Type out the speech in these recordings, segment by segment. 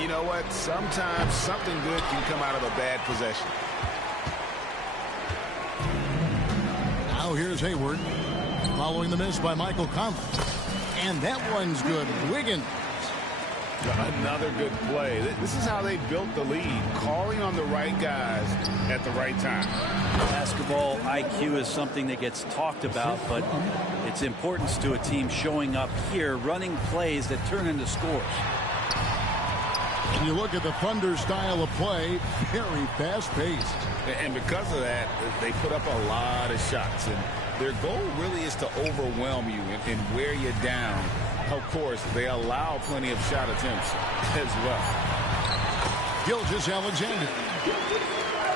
You know what? Sometimes something good can come out of a bad possession. Now here's Hayward following the miss by Michael Conley. And that one's good. Wiggins. Another good play. This is how they built the lead, calling on the right guys at the right time. Basketball IQ is something that gets talked about, but its importance to a team showing up here, running plays that turn into scores. And you look at the Thunder style of play, very fast-paced. And because of that, they put up a lot of shots. And their goal really is to overwhelm you and wear you down. Of course, they allow plenty of shot attempts as well. Gilgeous-Alexander.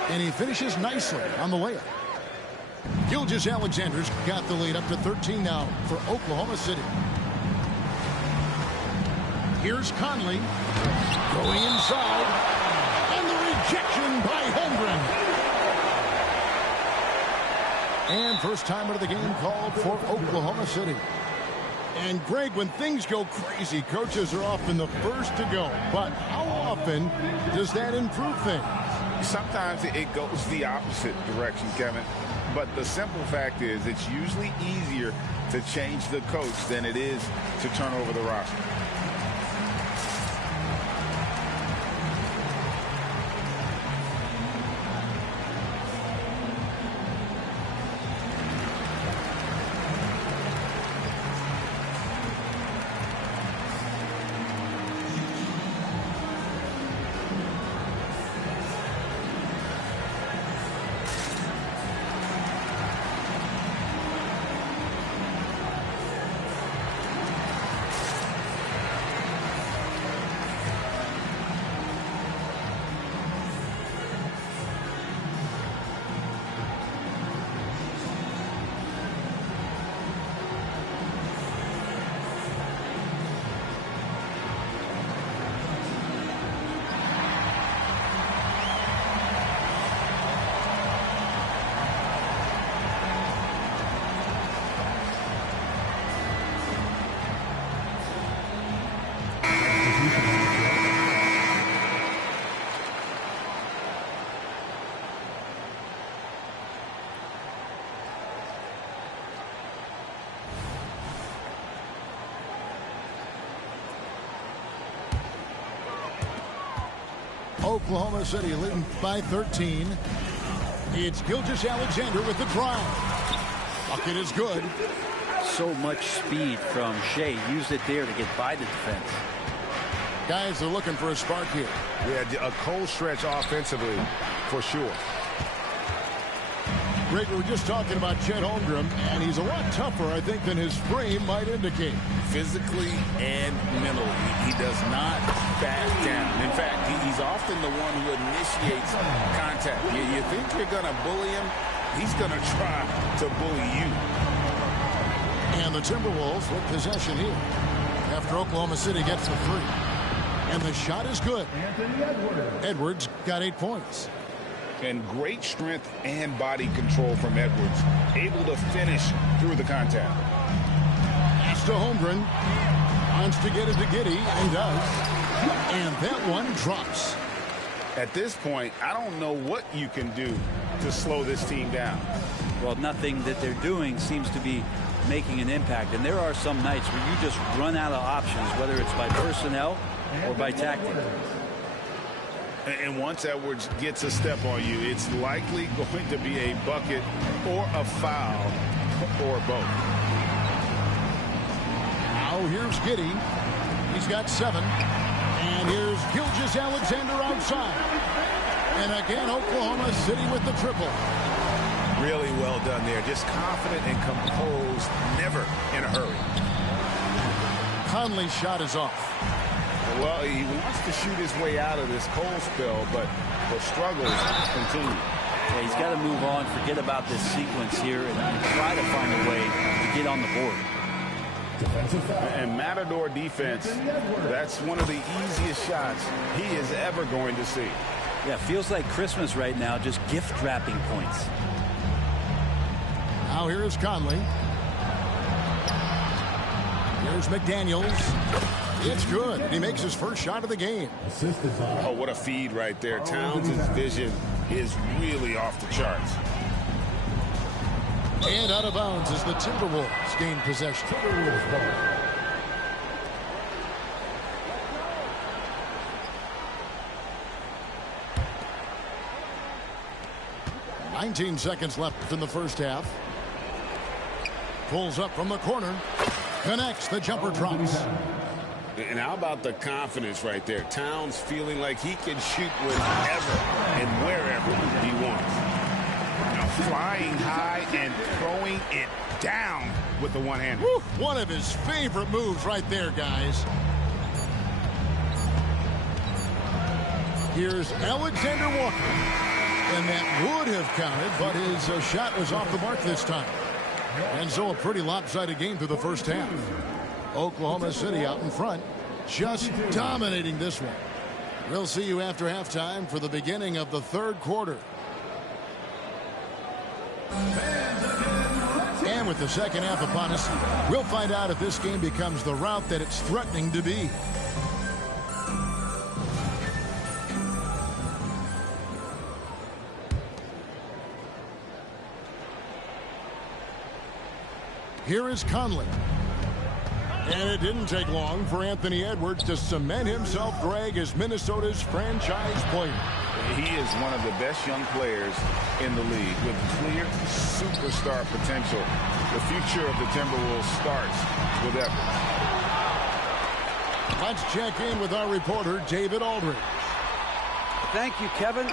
And he finishes nicely on the layup. Gilgeous-Alexander's got the lead up to 13 now for Oklahoma City. Here's Conley going inside, and the rejection by Holmgren. And first time out of the game called for Oklahoma City. And Greg, when things go crazy, coaches are often the first to go. But how often does that improve things? Sometimes it goes the opposite direction, Kevin. But the simple fact is it's usually easier to change the coach than it is to turn over the roster. Oklahoma City leading by 13. It's Gilgeous-Alexander with the drive. Bucket is good. So much speed from Shea. Used it there to get by the defense. Guys are looking for a spark here. Yeah, a cold stretch offensively for sure. Greg, we were just talking about Chet Holmgren, and he's a lot tougher, I think, than his frame might indicate. Physically and mentally, he does not back down. In fact, he's often the one who initiates contact. You think you're going to bully him, he's going to try to bully you. And the Timberwolves with possession here after Oklahoma City gets the three. And the shot is good. Edwards got 8 points. And great strength and body control from Edwards. Able to finish through the contact. Pass to Holmgren. Wants to get it to Giddey and does. And that one drops. At this point, I don't know what you can do to slow this team down. Well, nothing that they're doing seems to be making an impact. And there are some nights where you just run out of options, whether it's by personnel or by tactic. And once Edwards gets a step on you, it's likely going to be a bucket or a foul or both. Now here's Giddey. He's got 7. And here's Gilgeous-Alexander outside. And again, Oklahoma City with the triple. Really well done there. Just confident and composed, never in a hurry. Conley's shot is off. Well, he wants to shoot his way out of this cold spell, but the struggles continue. Yeah, he's got to move on, forget about this sequence here, and try to find a way to get on the board. And Matador defense, that's one of the easiest shots he is ever going to see. Yeah, feels like Christmas right now, just gift wrapping points. Now here's Conley. Here's McDaniels. It's good, and he makes his first shot of the game. Oh, what a feed right there. Townsend's vision is really off the charts. And out of bounds as the Timberwolves gain possession. 19 seconds left in the first half. Pulls up from the corner. Connects. The jumper drops. And how about the confidence right there? Towns feeling like he can shoot whenever and wherever he wants. Now flying high and throwing it down with the one-hand. One of his favorite moves right there, guys. Here's Alexander Walker. And that would have counted, but his shot was off the mark this time. And so a pretty lopsided game through the first half. Oklahoma City out in front, just dominating this one. We'll see you after halftime for the beginning of the third quarter. And with the second half upon us, we'll find out if this game becomes the route that it's threatening to be. Here is Conley. And it didn't take long for Anthony Edwards to cement himself, Greg, as Minnesota's franchise player. He is one of the best young players in the league with clear superstar potential. The future of the Timberwolves starts with Edwards. Let's check in with our reporter, David Aldridge. Thank you, Kevin.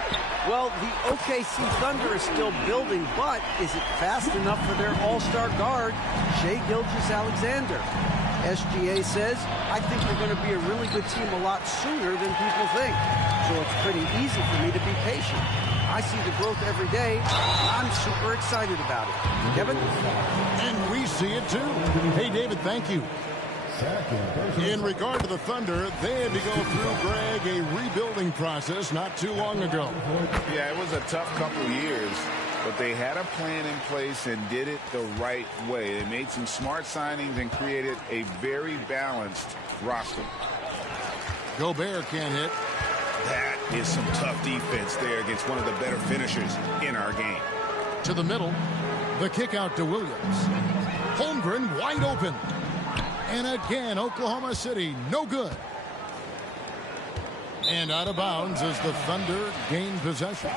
Well, the OKC Thunder is still building, but is it fast enough for their all-star guard, Shai Gilgeous-Alexander? SGA says, I think they're going to be a really good team a lot sooner than people think. So it's pretty easy for me to be patient. I see the growth every day. I'm super excited about it. Kevin? And we see it too. Hey, David, thank you. In regard to the Thunder, they had to go through, Greg, a rebuilding process not too long ago. Yeah, it was a tough couple of years, but they had a plan in place and did it the right way. They made some smart signings and created a very balanced roster. Gobert can't hit. That is some tough defense there against one of the better finishers in our game. To the middle, the kick out to Williams. Holmgren wide open. And again, Oklahoma City, no good. And out of bounds as the Thunder gain possession.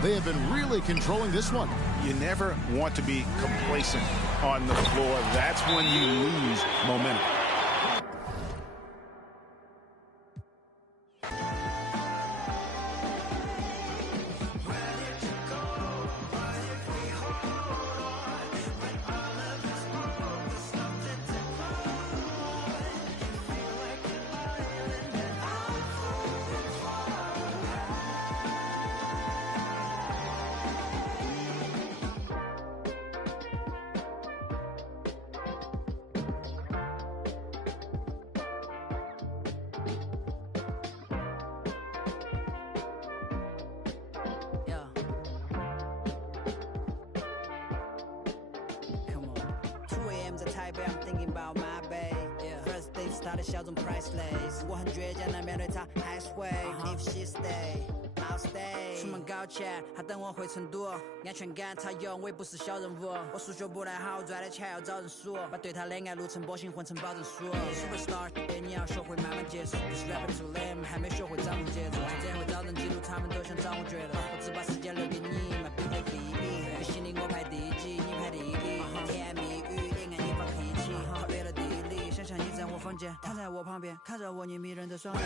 They have been really controlling this one. You never want to be complacent on the floor. That's when you lose momentum. I'm thinking about my babe. First date started 小众 priceless， 我很倔强的面对她还是会。If she stay, I'll stay。出门搞钱，她等我回成都，安全感她有，我也不是小人物。我数学不太好，赚的钱要找人数，把对她的爱路程波形混成保证书。Superstar， 你要学会慢慢接受，不是 rapper too lame， 还没学会掌控节奏。这会找人记录，他们都想找我决斗，我只把时间留给你，买并非第一。比心里我排第几，你排第一。甜言蜜语，也爱你发脾气，考虑了地理，想象你在我房间，躺在我旁边，看着我你迷人的双眼。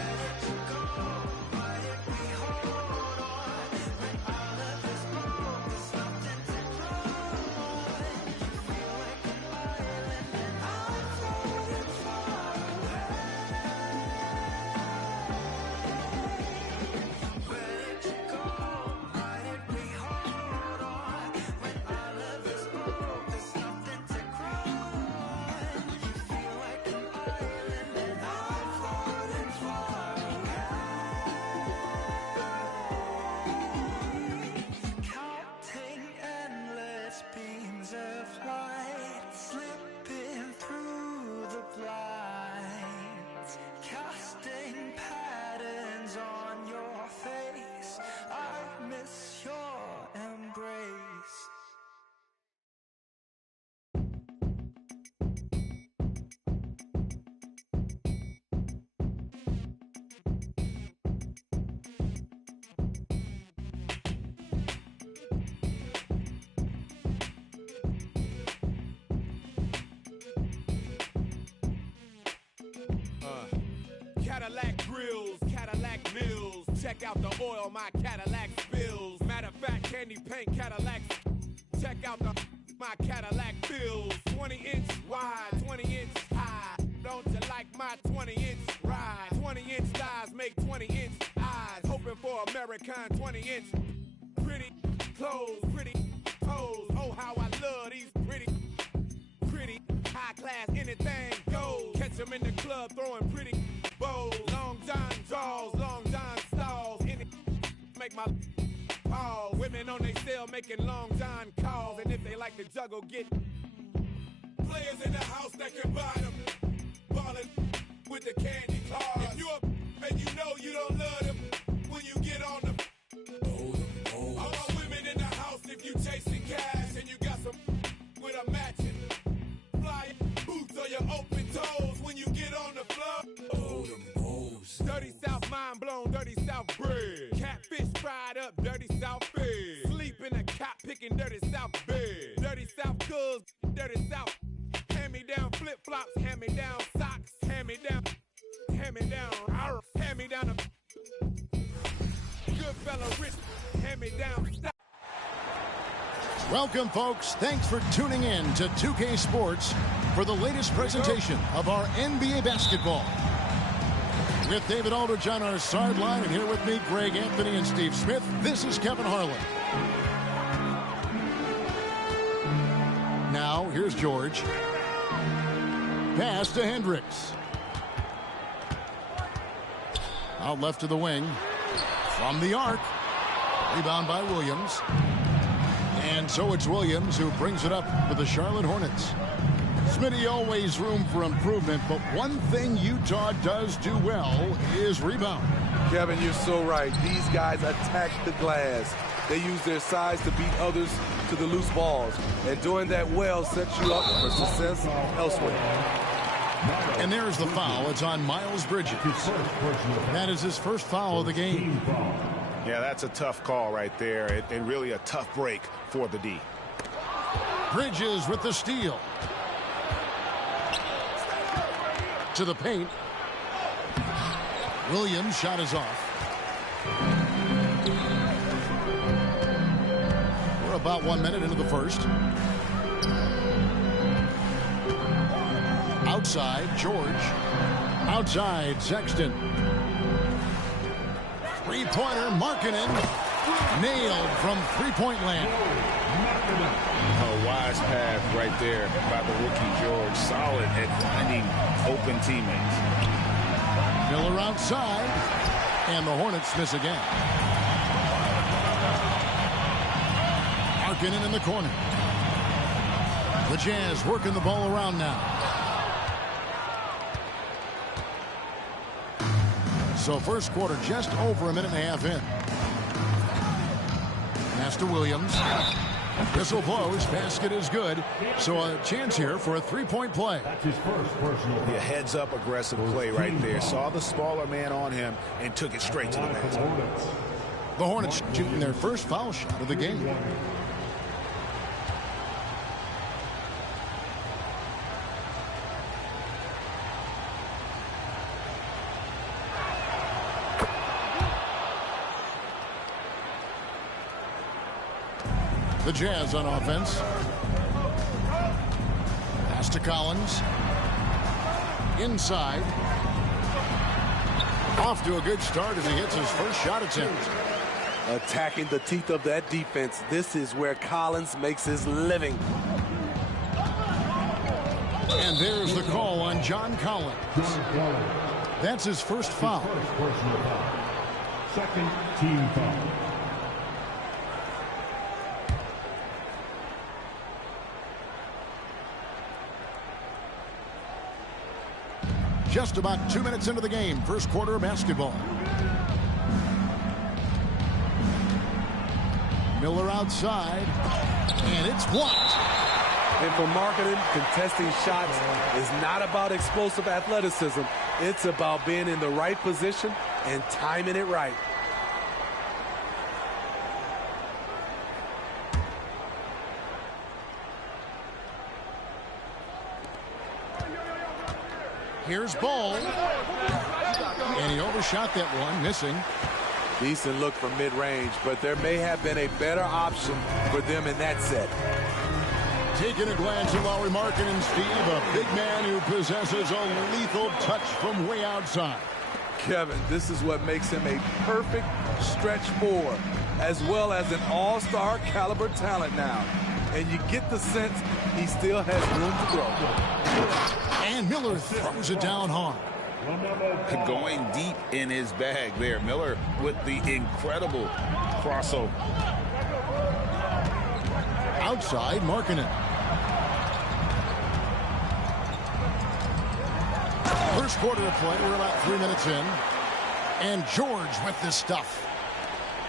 Cadillac grills, Cadillac mills. Check out the oil my Cadillac spills. Matter of fact, candy paint Cadillacs. Check out my Cadillac bills. 20-inch wide, 20-inch high. Don't you like my 20-inch ride? 20-inch thighs make 20-inch eyes. Hoping for American 20-inch. Pretty clothes, pretty toes. Oh, how I love these pretty high class, anything goes. Catch them in the club throwing pretty bows. Long John draws, long John stalls. Any make my pause. Women on they cell making Long John calls. And if they like to juggle, get players in the house that can buy them. Ballin' with the candy cars. If you up and you know you don't love them, when you get on them. All my women in the house, if you chasing cash and you got some with a matching fly boots or your open toes, when you get on the floor. Dirty South mind blown, dirty South bread. Catfish fried up, dirty South fed. Sleep in a cot picking dirty South bed. Dirty South cuz, dirty South. Hand me down flip flops, hand me down socks, hand me down, hand me down, hand me down a good fella rich, hand me down stop. Welcome, folks. Thanks for tuning in to 2K Sports for the latest presentation of our NBA basketball. With David Aldridge on our sideline, and here with me, Greg Anthony and Steve Smith, this is Kevin Harlan. Now, here's George. Pass to Hendricks. Out left to the wing. From the arc. Rebound by Williams. And so it's Williams who brings it up for the Charlotte Hornets. Smitty, always room for improvement, but one thing Utah does do well is rebound. Kevin, you're so right. These guys attack the glass. They use their size to beat others to the loose balls. And doing that well sets you up for success elsewhere. And there's the foul. It's on Miles Bridges. That is his first foul of the game. Yeah, that's a tough call right there, and really a tough break for the D. Bridges with the steal. To the paint. Williams' shot is off. We're about 1 minute into the first. Outside, George. Outside, Sexton. Three-pointer, Markkanen. Nailed from three-point land. A wise path right there by the rookie George. Solid at finding open teammates. Miller outside. And the Hornets miss again. Markkanen in the corner. The Jazz working the ball around now. So first quarter just over a minute and a half in. Pass to Williams. Whistle blows. Basket is good. So a chance here for a three-point play. That's his first personal. Yeah, heads up aggressive play right there. Saw the smaller man on him and took it straight to the basket. The Hornets shooting their first foul shot of the game. The Jazz on offense. Pass to Collins. Inside. Off to a good start as he hits his first shot attempt. Attacking the teeth of that defense. This is where Collins makes his living. And there's the call on John Collins. That's his first foul. Second team foul. Just about 2 minutes into the game. First quarter of basketball. Miller outside. And it's blocked. And for Markkanen, contesting shots is not about explosive athleticism. It's about being in the right position and timing it right. Here's Ball. And he overshot that one, missing. Decent look from mid-range, but there may have been a better option for them in that set. Taking a glance at Lauri Markkanen, Steve, a big man who possesses a lethal touch from way outside. Kevin, this is what makes him a perfect stretch four, as well as an all-star caliber talent now. And you get the sense he still has room to grow. And Miller throws it down hard. Going deep in his bag there. Miller with the incredible crossover. Outside, Markkanen. First quarter of play, we're about 3 minutes in. And George with this stuff.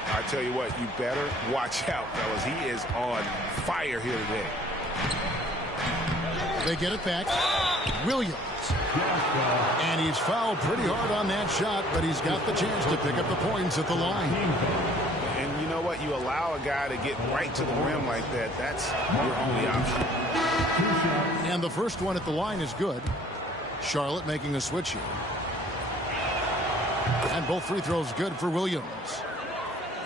I tell you what, you better watch out, fellas. He is on fire here today. They get it back. Williams. And he's fouled pretty hard on that shot, but he's got the chance to pick up the points at the line. And you know what? You allow a guy to get right to the rim like that. That's your only option. And the first one at the line is good. Charlotte making a switch here. And both free throws good for Williams.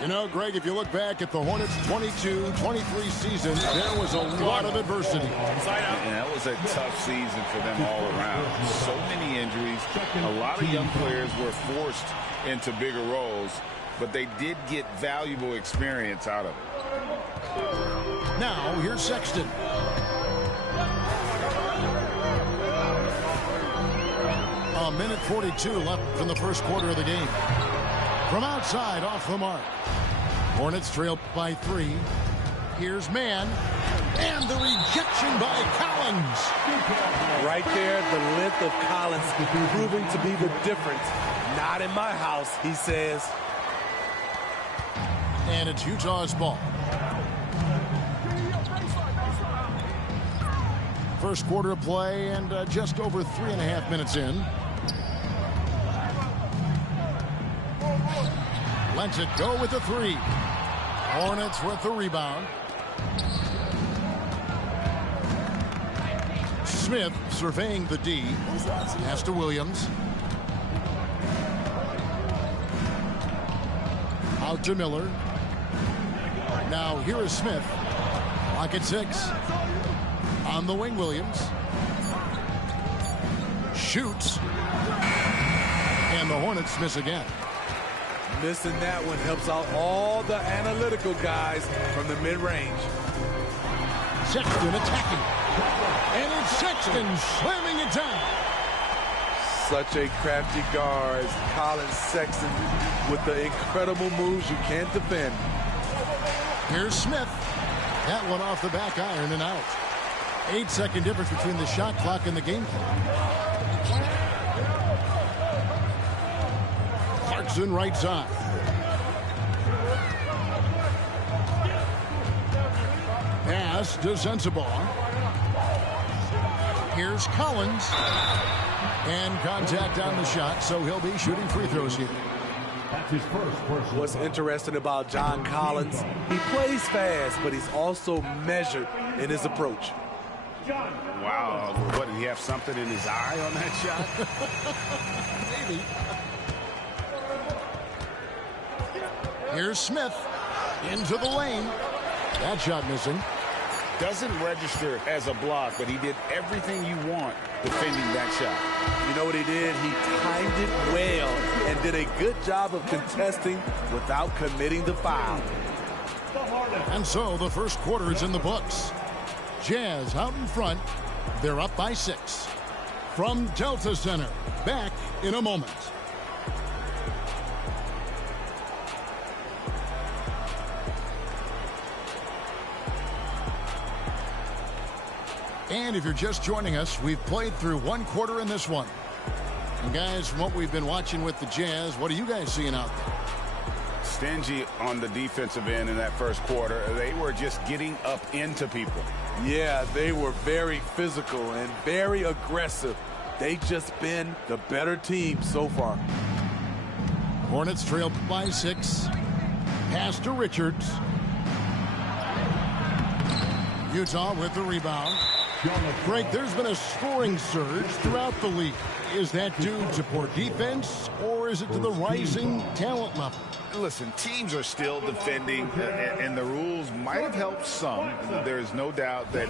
You know, Greg, if you look back at the Hornets' 22-23 season, there was a lot of adversity. And that was a tough season for them all around. So many injuries. A lot of young players were forced into bigger roles, but they did get valuable experience out of it. Now, here's Sexton. A minute 42 left from the first quarter of the game. From outside, off the mark. Hornets trail by 3. Here's Mann. And the rejection by Collins. Right there, the length of Collins proving to be the difference. Not in my house, he says. And it's Utah's ball. First quarter of play and just over 3.5 minutes in. Lets it go with the 3. Hornets with the rebound. Smith surveying the D. Pass to Williams. Out to Miller. Now here is Smith. Clock at 6. On the wing, Williams. Shoots. And the Hornets miss again. Missing that one helps out all the analytical guys from the mid-range. Sexton attacking. And it's Sexton slamming it down. Such a crafty guard, Colin Sexton, with the incredible moves you can't defend. Here's Smith. That one off the back iron and out. 8-second difference between the shot clock and the game clock. Clarkson right side. Pass to Sensabaugh. Here's Collins. And contact on the shot, so he'll be shooting free throws here. What's interesting about John Collins, he plays fast, but he's also measured in his approach. Wow. What, did he have something in his eye on that shot? Maybe. Here's Smith into the lane. That shot missing. Doesn't register as a block, but he did everything you want defending that shot. You know what he did? He timed it well and did a good job of contesting without committing the foul. And so the first quarter is in the books. Jazz out in front. They're up by 6. From Delta Center, back in a moment. And if you're just joining us, we've played through one quarter in this one. And guys, from what we've been watching with the Jazz, what are you guys seeing out there? Stingy on the defensive end in that first quarter. They were just getting up into people. Yeah, they were very physical and very aggressive. They just been the better team so far. Hornets trail by 6. Pass to Richards. Utah with the rebound. Greg, there's been a scoring surge throughout the league. Is that due to poor defense, or is it to the rising talent level? Listen, teams are still defending, and the rules might have helped some. There's no doubt that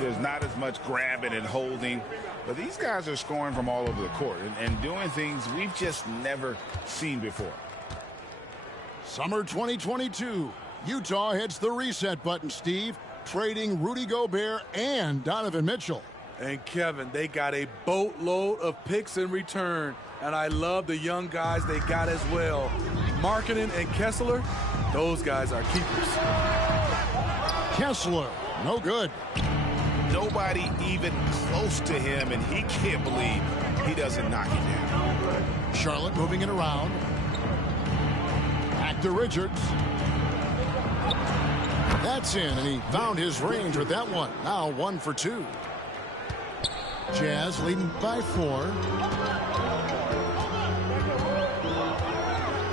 there's not as much grabbing and holding. But these guys are scoring from all over the court and doing things we've just never seen before. Summer 2022. Utah hits the reset button, Steve, trading Rudy Gobert and Donovan Mitchell. And Kevin, they got a boatload of picks in return. And I love the young guys they got as well. Markkanen and Kessler, those guys are keepers. Kessler, no good. Nobody even close to him, and he can't believe he doesn't knock it down. Charlotte moving it around. Back to Richards. That's in, and he found his range with that one. Now 1 for 2. Jazz leading by 4.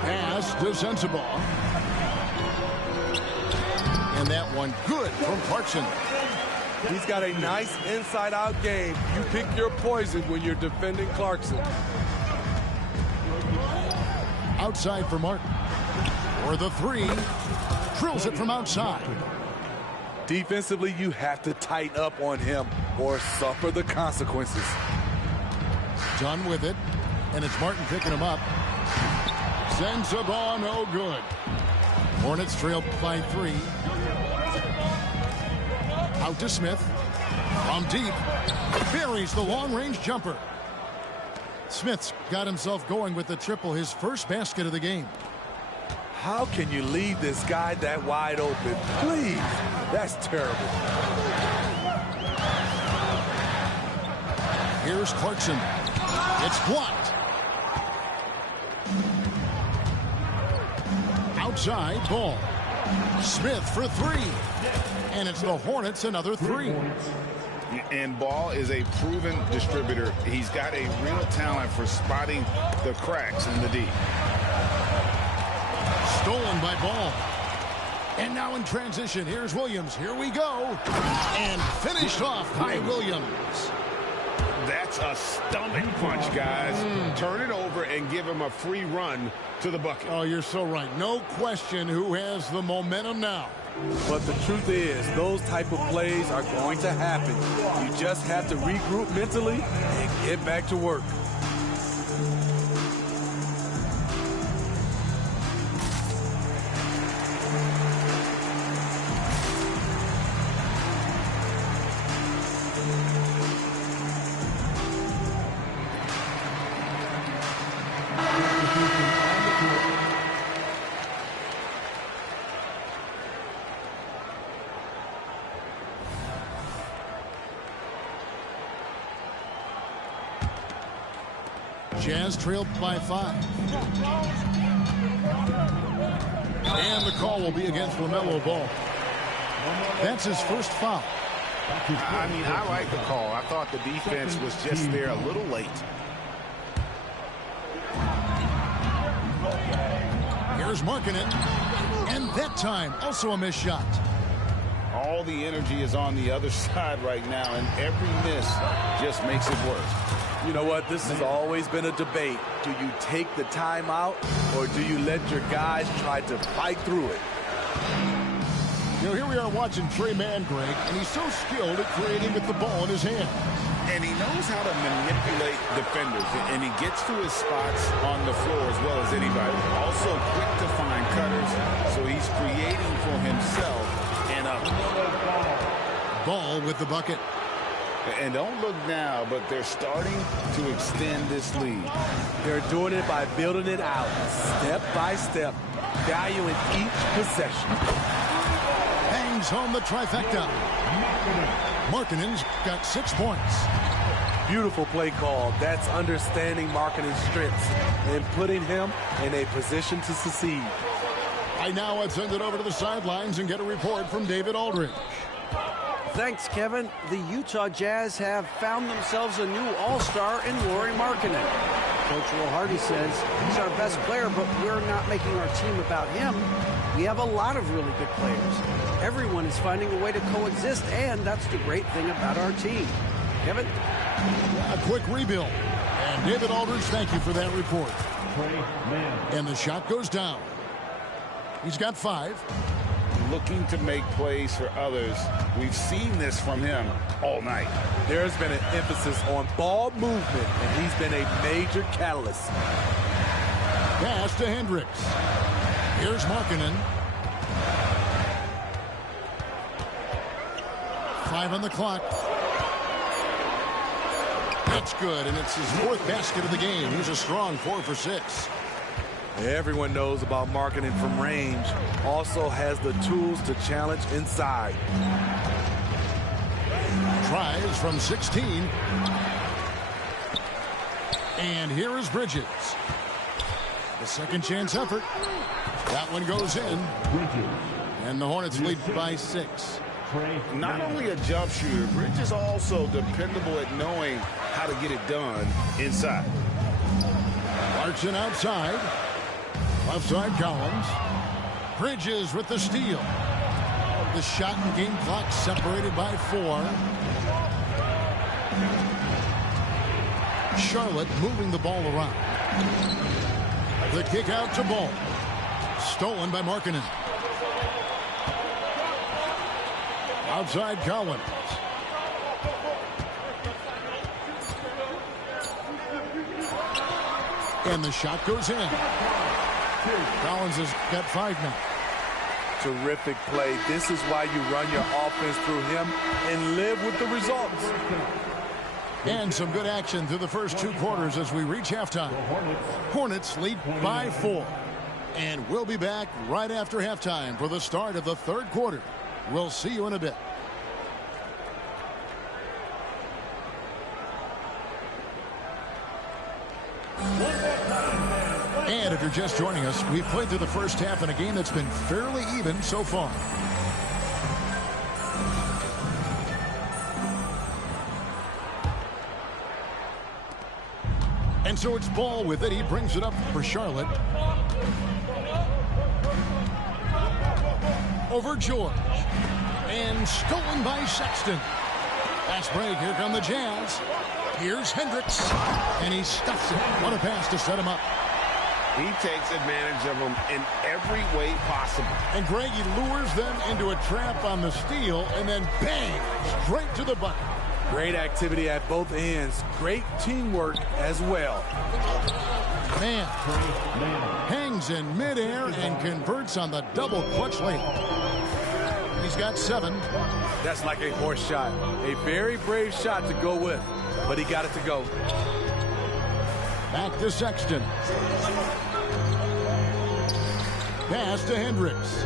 Pass to Sensabaugh. And that one good from Clarkson. He's got a nice inside-out game. You pick your poison when you're defending Clarkson. Outside for Martin. For the 3. Drills it from outside. Defensively, you have to tighten up on him or suffer the consequences. Done with it. And it's Martin picking him up. Sensabaugh, no good. Hornets trailed by 3. Out to Smith. From deep. Buries the long-range jumper. Smith's got himself going with the triple, his first basket of the game. How can you leave this guy that wide open? Please. That's terrible. Here's Clarkson. It's blocked. Outside ball. Smith for 3. And it's the Hornets another 3. And Ball is a proven distributor. He's got a real talent for spotting the cracks in the D. Stolen by Ball. And now in transition, here's Williams. Here we go. And finished off by Williams. That's a stomach punch, guys. Turn it over and give him a free run to the bucket. Oh, you're so right. No question who has the momentum now. But the truth is, those type of plays are going to happen. You just have to regroup mentally and get back to work. Jazz trailed by 5. And the call will be against LaMelo Ball. That's his first foul. I mean, I like the call. I thought the defense was just there a little late. Here's Markkanen. And that time, also a missed shot. All the energy is on the other side right now, and every miss just makes it worse. You know what? This has always been a debate. Do you take the timeout, or do you let your guys try to fight through it? You know, here we are watching Trey Mann, Greg, and he's so skilled at creating with the ball in his hand. And he knows how to manipulate defenders, and he gets to his spots on the floor as well as anybody. Also quick to find cutters, so he's creating for himself and Ball with the bucket. And don't look now, but they're starting to extend this lead. They're doing it by building it out, step by step, valuing each possession. Bangs home the trifecta. Markkanen's got 6 points. Beautiful play call. That's understanding Markkanen's strengths and putting him in a position to succeed. Right now, let's send it over to the sidelines and get a report from David Aldridge. Thanks, Kevin. The Utah Jazz have found themselves a new all-star in Lauri Markkanen. Coach Will Hardy says he's our best player, but we're not making our team about him. We have a lot of really good players. Everyone is finding a way to coexist, and that's the great thing about our team. Kevin? A quick rebuild. And David Aldridge, thank you for that report. And the shot goes down. He's got 5. Looking to make plays for others. We've seen this from him all night. There's been an emphasis on ball movement, and he's been a major catalyst. Pass to Hendricks. Here's Markkanen. 5 on the clock. That's good, and it's his 4th basket of the game. He's a strong 4 for 6. Everyone knows about Markkanen from range. Also has the tools to challenge inside. Tries from 16. And here is Bridges. The second chance effort. That one goes in. And the Hornets lead by 6. Not only a jump shooter, Bridges also dependable at knowing how to get it done inside. Clarkson outside. Left side Collins. Bridges with the steal. The shot and game clock separated by 4. Charlotte moving the ball around. The kick out to Ball. Stolen by Markkanen. Outside Collins. And the shot goes in. Collins has got 5 now. Terrific play. This is why you run your offense through him and live with the results. And some good action through the first 2 quarters as we reach halftime. Hornets lead by 4. And we'll be back right after halftime for the start of the 3rd quarter. We'll see you in a bit. And if you're just joining us, we've played through the first half in a game that's been fairly even so far. And so it's Ball with it. He brings it up for Charlotte. Over George. And stolen by Sexton. Fast break. Here come the Jazz. Here's Hendricks. And he stuffs it. What a pass to set him up. He takes advantage of them in every way possible. And Greg, he lures them into a trap on the steal, and then bang, straight to the bucket. Great activity at both ends. Great teamwork as well. Man hangs in midair and converts on the double clutch layup. He's got 7. That's like a horse shot. A very brave shot to go with, but he got it to go. Back to Sexton. Pass to Hendricks.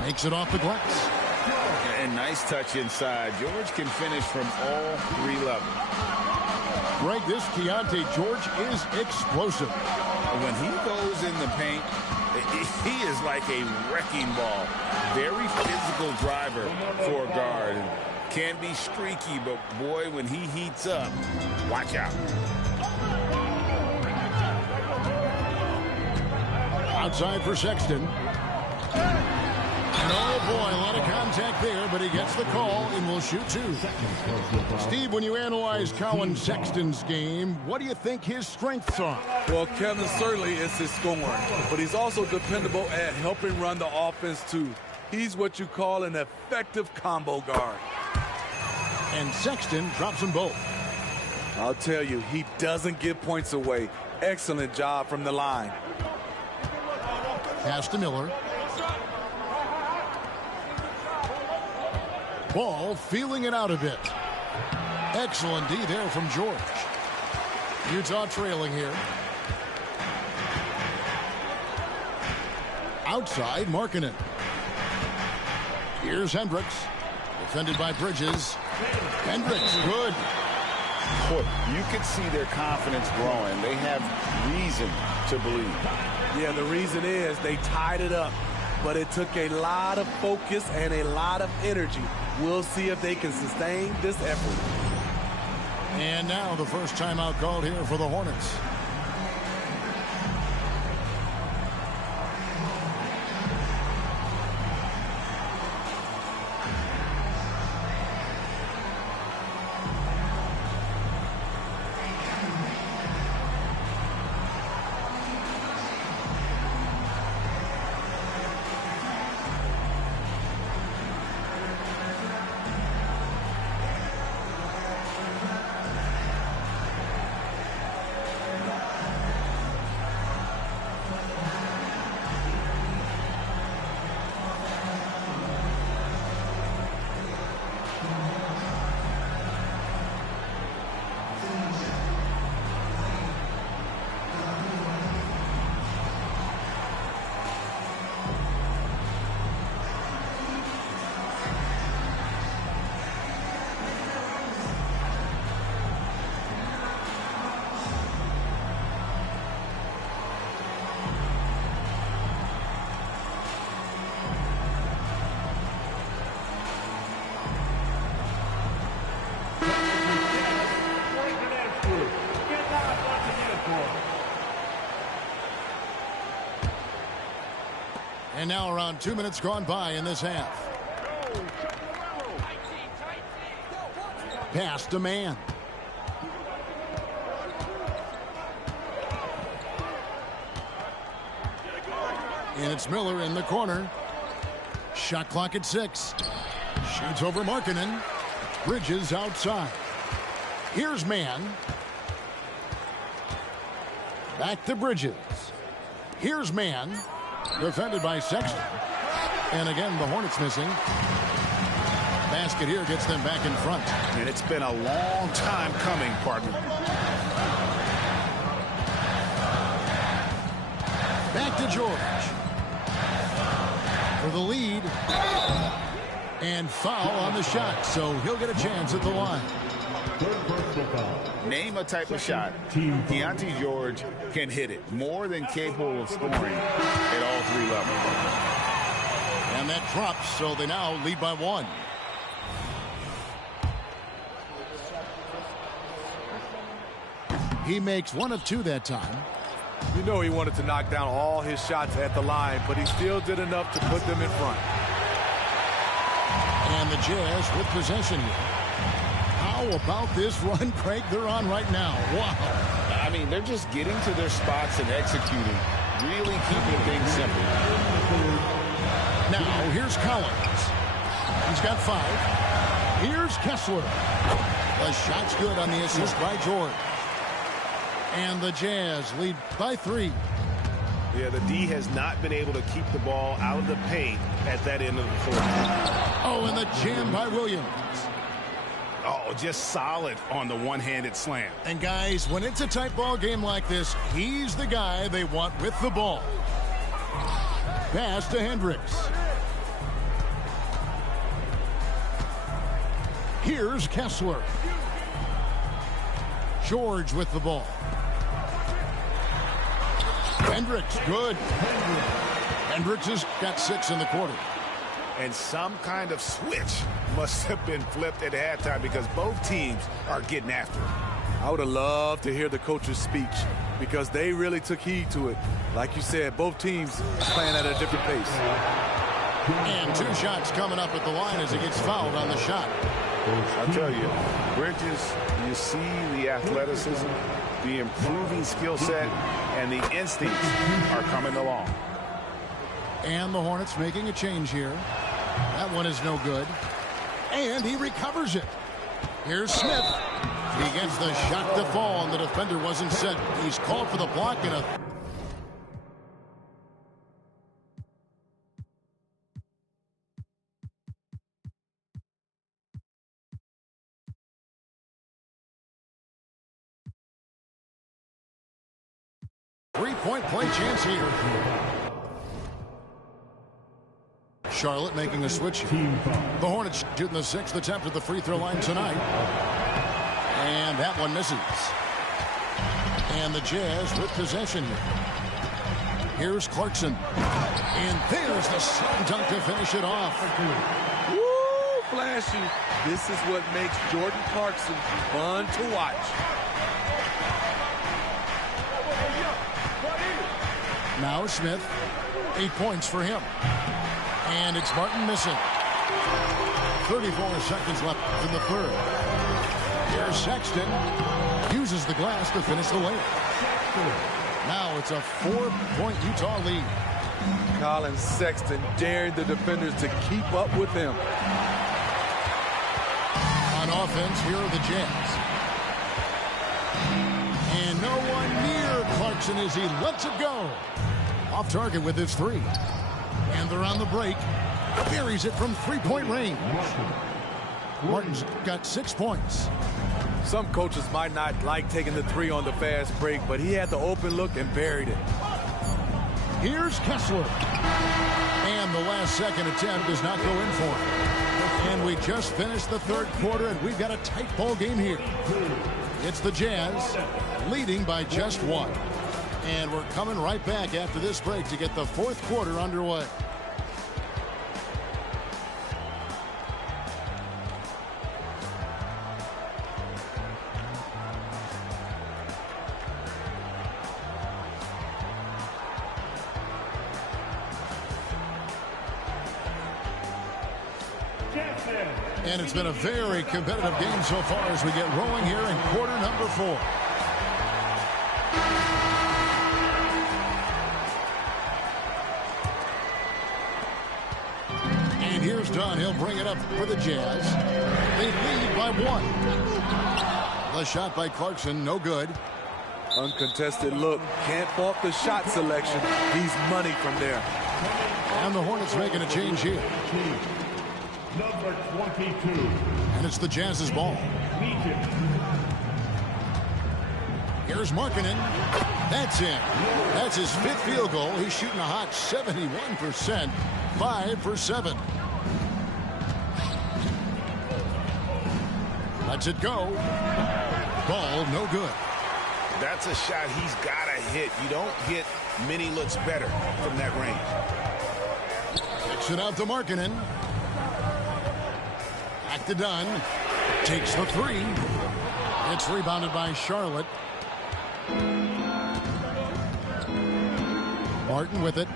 Makes it off the glass. And nice touch inside. George can finish from all 3 levels. Greg, this Keontae George is explosive. When he goes in the paint, he is like a wrecking ball. Very physical driver for a guard. Can be streaky, but boy, when he heats up, watch out. Outside for Sexton. And oh boy, a lot of contact there, but he gets the call and will shoot 2. Steve, when you analyze Colin Sexton's game, what do you think his strengths are? Well, Kevin, certainly is his scoring, but he's also dependable at helping run the offense too. He's what you call an effective combo guard. And Sexton drops them both. I'll tell you, he doesn't give points away. Excellent job from the line. Pass to Miller. Ball feeling it out a bit. Excellent D there from George. Utah trailing here. Outside, Markkanen. Here's Hendricks. Defended by Bridges. Hendricks, good. Boy, you can see their confidence growing. They have reason to believe. Yeah, the reason is they tied it up, but it took a lot of focus and a lot of energy. We'll see if they can sustain this effort. And now the first timeout called here for the Hornets. And now around 2 minutes gone by in this half. Pass to man. And it's Miller in the corner. Shot clock at 6. Shoots over Markkanen. Bridges outside. Here's man. Back to Bridges. Here's man. Defended by Sexton. And again, the Hornets missing. Basket here gets them back in front. And it's been a long time coming, partner. Back to George. For the lead. And foul on the shot, so he'll get a chance at the line. Name a type of shot. Keontae George can hit it. More than capable of scoring at all 3 levels. And that drops, so they now lead by 1. He makes 1 of 2 that time. You know he wanted to knock down all his shots at the line, but he still did enough to put them in front. And the Jazz with possession here. How about this run, Craig, they're on right now? Wow. I mean, they're just getting to their spots and executing. Really keeping things simple. Now, here's Collins. He's got 5. Here's Kessler. The shot's good on the assist by George. And the Jazz lead by 3. Yeah, the D has not been able to keep the ball out of the paint at that end of the floor. Oh, and the jam by Williams. Oh, just solid on the one-handed slam. And guys, when it's a tight ball game like this, he's the guy they want with the ball. Pass to Hendricks. Here's Kessler. George with the ball. Hendricks, good. Hendricks has got 6 in the quarter. And some kind of switch must have been flipped at halftime because both teams are getting after it. I would have loved to hear the coach's speech because they really took heed to it. Like you said, both teams playing at a different pace. And 2 shots coming up at the line as he gets fouled on the shot. I'll tell you, Bridges, you see the athleticism, the improving skill set, and the instincts are coming along. And the Hornets making a change here. That one is no good. And he recovers it. Here's Smith. He gets the shot to fall, and the defender wasn't set. He's called for the block and a... Three-point play chance here. Charlotte making a switch here. The Hornets shooting the 6th attempt at the free throw line tonight. And that one misses. And the Jazz with possession here. Here's Clarkson. And there's the slam dunk to finish it off. Woo, flashy. This is what makes Jordan Clarkson fun to watch. Now Smith, 8 points for him. And it's Martin missing. 34 seconds left in the 3rd. Here's Sexton. Uses the glass to finish the layup. Now it's a 4-point Utah lead. Colin Sexton dared the defenders to keep up with him. On offense, here are the Jazz. And no one near Clarkson as he lets it go. Off target with his 3. And they're on the break. Buries it from 3-point range. Martin's got 6 points. Some coaches might not like taking the 3 on the fast break, but he had the open look and buried it. Here's Kessler. And the last second attempt does not go in for him. And we just finished the 3rd quarter, and we've got a tight ball game here. It's the Jazz leading by just 1. And we're coming right back after this break to get the 4th quarter underway. And it's been a very competitive game so far as we get rolling here in quarter number 4. And here's Dunn. He'll bring it up for the Jazz. They lead by 1. The shot by Clarkson, no good. Uncontested look. Can't fault the shot selection. He's money from there. And the Hornets making a change here. Number 22. And it's the Jazz's ball. Here's Markkanen. That's in. That's his 5th field goal. He's shooting a hot 71%. 5 for 7. Lets it go. Ball no good. That's a shot he's got to hit. You don't get many looks better from that range. Kicks it out to Markkanen. Back to Dunn. Takes the 3. It's rebounded by Charlotte. Martin with it.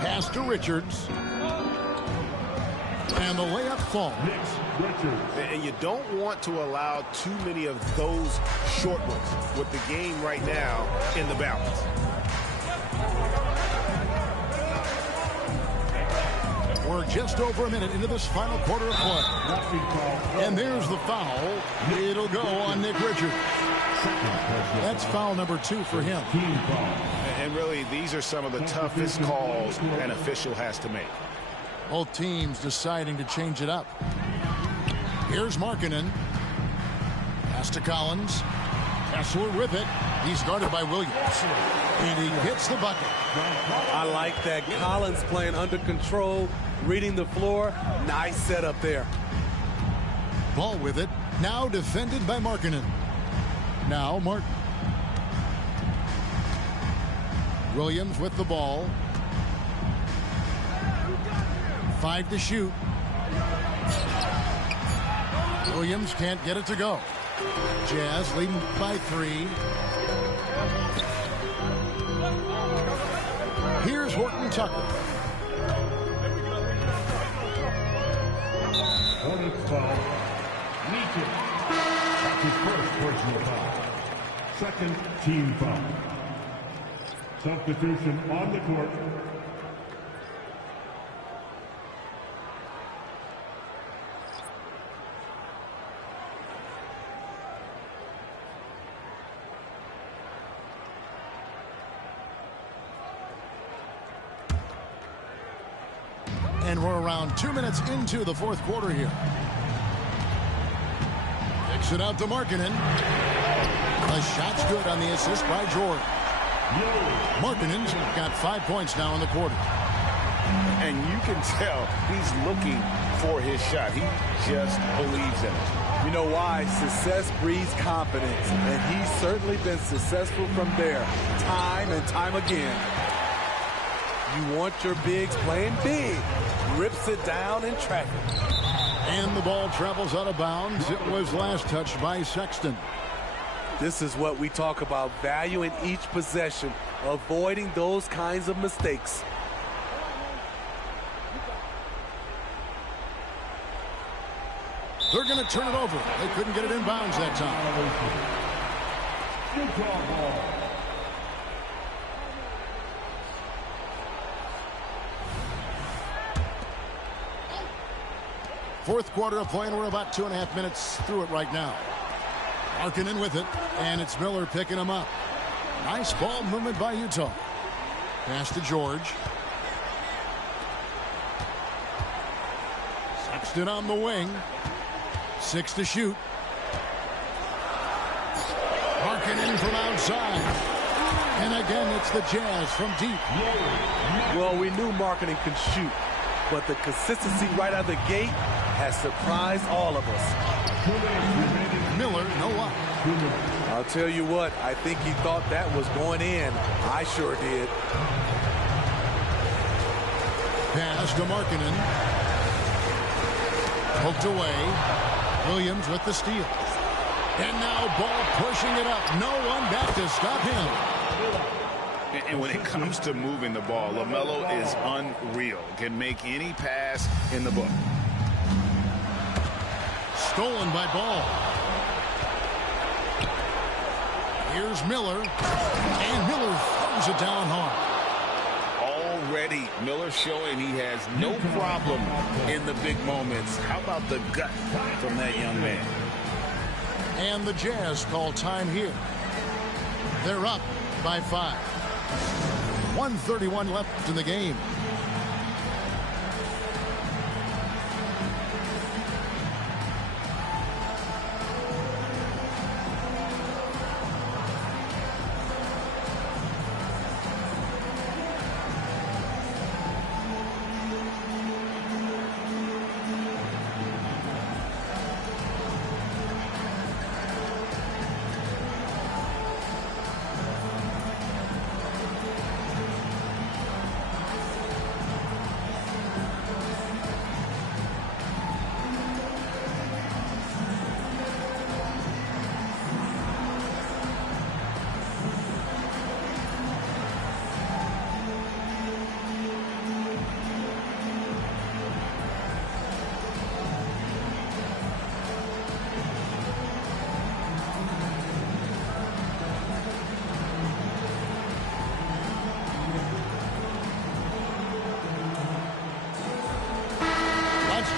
Pass to Richards. And the layup falls. And you don't want to allow too many of those short ones with the game right now in the balance. We're just over a minute into this final quarter of play. And there's the foul. It'll go on Nick Richards. That's foul number 2 for him. And really, these are some of the toughest calls an official has to make. Both teams deciding to change it up. Here's Markkanen. Pass to Collins. Kessler with it. He's guarded by Williams. And he hits the bucket. I like that. Collins playing under control, reading the floor. Nice setup there. Ball with it. Now defended by Markkanen. Now Martin. Williams with the ball. 5 to shoot. Williams can't get it to go. Jazz leading by 3. Here's Horton Tucker. Hornets foul. Meacham. That's his first personal foul. Second team foul. Substitution on the court. And we're around 2 minutes into the 4th quarter here. Kicks it out to Markkanen. The shot's good on the assist by George. Markkanen's got 5 points now in the quarter. And you can tell he's looking for his shot. He just believes in it. You know why? Success breeds confidence. And he's certainly been successful from there, time and time again. You want your bigs playing big. Rips it down in traffic. And the ball travels out of bounds. It was last touched by Sexton. This is what we talk about, valuing each possession, avoiding those kinds of mistakes. They're going to turn it over. They couldn't get it in bounds that time. Utah ball. Fourth quarter of play, and we're about 2.5 minutes through it right now. Markkanen with it, and it's Miller picking him up. Nice ball movement by Utah. Pass to George. Sexton on the wing. 6 to shoot. Markkanen from outside. And again, it's the Jazz from deep. Well, we knew Markkanen could shoot, but the consistency right out of the gate has surprised all of us. Miller, no luck. I'll tell you what, I think he thought that was going in. I sure did. Pass to Markkanen. Poked away. Williams with the steal. And now ball pushing it up. No one back to stop him. And when it comes to moving the ball, LaMelo is unreal. Can make any pass in the book. Stolen by Ball. Here's Miller. And Miller throws it down hard. Already, Miller showing he has no problem in the big moments. How about the gut from that young man? And the Jazz call time here. They're up by 5. 1:31 left in the game.